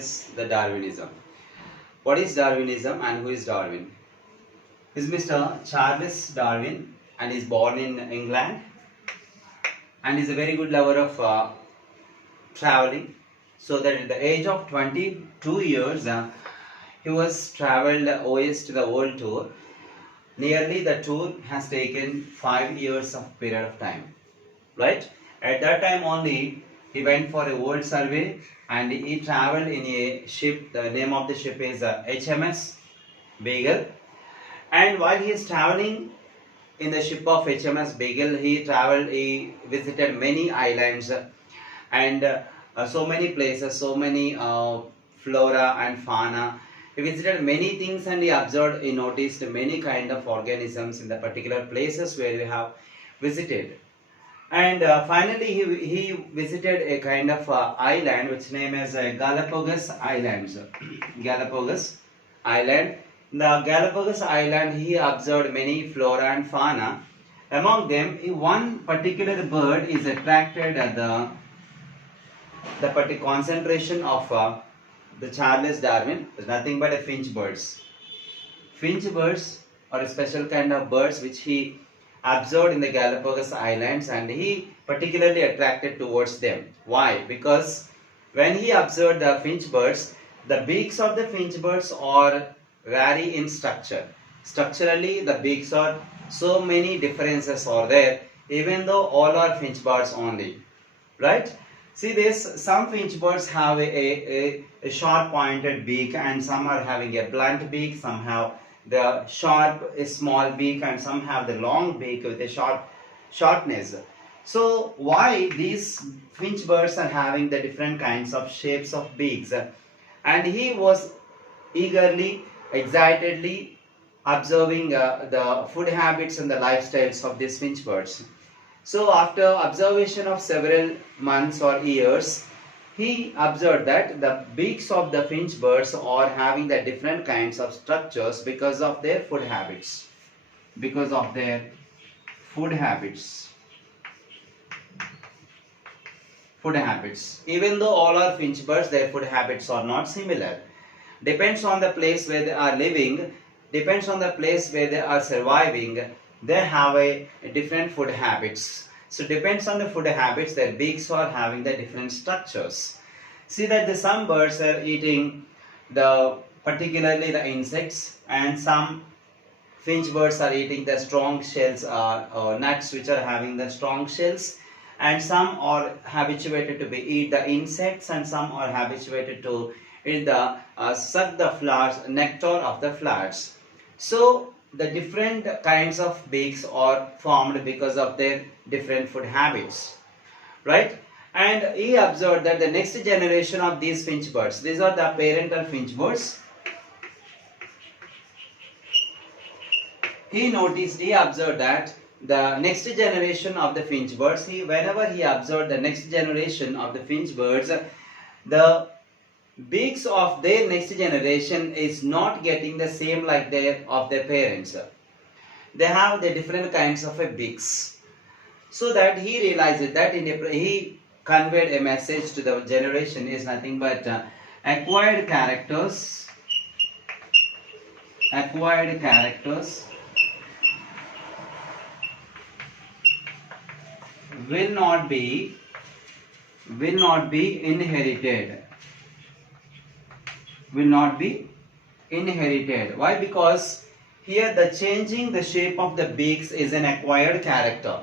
is the Darwinism. What is Darwinism and who is Darwin? Is Mr. Charles Darwin and is born in England and is a very good lover of traveling. So that at the age of 22 years, he was traveled OS to the world tour. Nearly the tour has taken 5 years of period of time, right? At that time only he went for a world survey and he traveled in a ship. The name of the ship is HMS Beagle. And while he is traveling in the ship of HMS Beagle, he visited many islands and so many places, so many flora and fauna. He visited many things and he noticed many kind of organisms in the particular places where we have visited. And finally he visited a kind of island which name is Galapagos Islands. Galapagos Island. In the Galapagos Island he observed many flora and fauna. Among them, one particular bird is attracted at the particular concentration of the Charles Darwin is nothing but a finch birds. Finch birds are a special kind of birds which he observed in the Galapagos Islands and he particularly attracted towards them. Why? Because when he observed the finch birds, the beaks of the finch birds are vary in structure. Structurally, the beaks are so many differences are there, even though all are finch birds only, right? See this, some finch birds have a sharp pointed beak and some are having a blunt beak, some have the sharp small beak and some have the long beak with a sharpness. So why these finch birds are having the different kinds of shapes of beaks? And he was eagerly, excitedly observing the food habits and the lifestyles of these finch birds. So after observation of several months or years, he observed that the beaks of the finch birds are having the different kinds of structures because of their food habits. Because of their food habits. Food habits. Even though all are finch birds, their food habits are not similar. Depends on the place where they are living, depends on the place where they are surviving, they have a different food habits. So depends on the food habits, their beaks are having the different structures. See that some birds are eating particularly the insects, and some finch birds are eating the strong shells or nuts which are having the strong shells, and some are habituated to eat the insects, and some are habituated to eat suck the flowers, nectar of the flowers. So the different kinds of beaks are formed because of their different food habits, right? And he observed that the next generation of these finch birds, these are the parental finch birds. He observed that the next generation of the finch birds, whenever he observed the next generation of the finch birds, the beaks of their next generation is not getting the same like of their parents. They have the different kinds of beaks. So that he realized that he conveyed a message to the generation is nothing but acquired characters will not be inherited. Will not be inherited. Why? Because here the changing the shape of the beaks is an acquired character.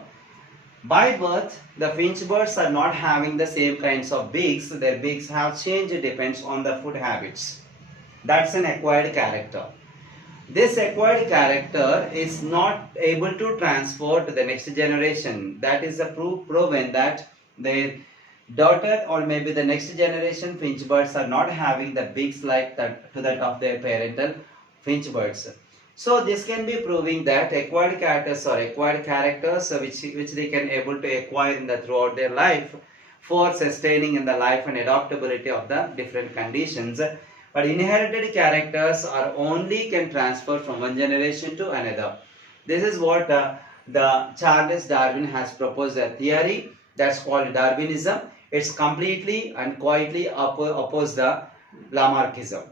By birth, the finch birds are not having the same kinds of beaks. Their beaks have changed. It depends on the food habits. That's an acquired character. This acquired character is not able to transfer to the next generation. That is a proven that their daughter or maybe the next generation finch birds are not having the beaks like that to that of their parental finch birds. So this can be proving that acquired characters or acquired characters which they can able to acquire throughout their life for sustaining in the life and adaptability of the different conditions. But inherited characters are only can transfer from one generation to another. This is what the Charles Darwin has proposed a theory that's called Darwinism. It's completely and quietly oppose the Lamarckism.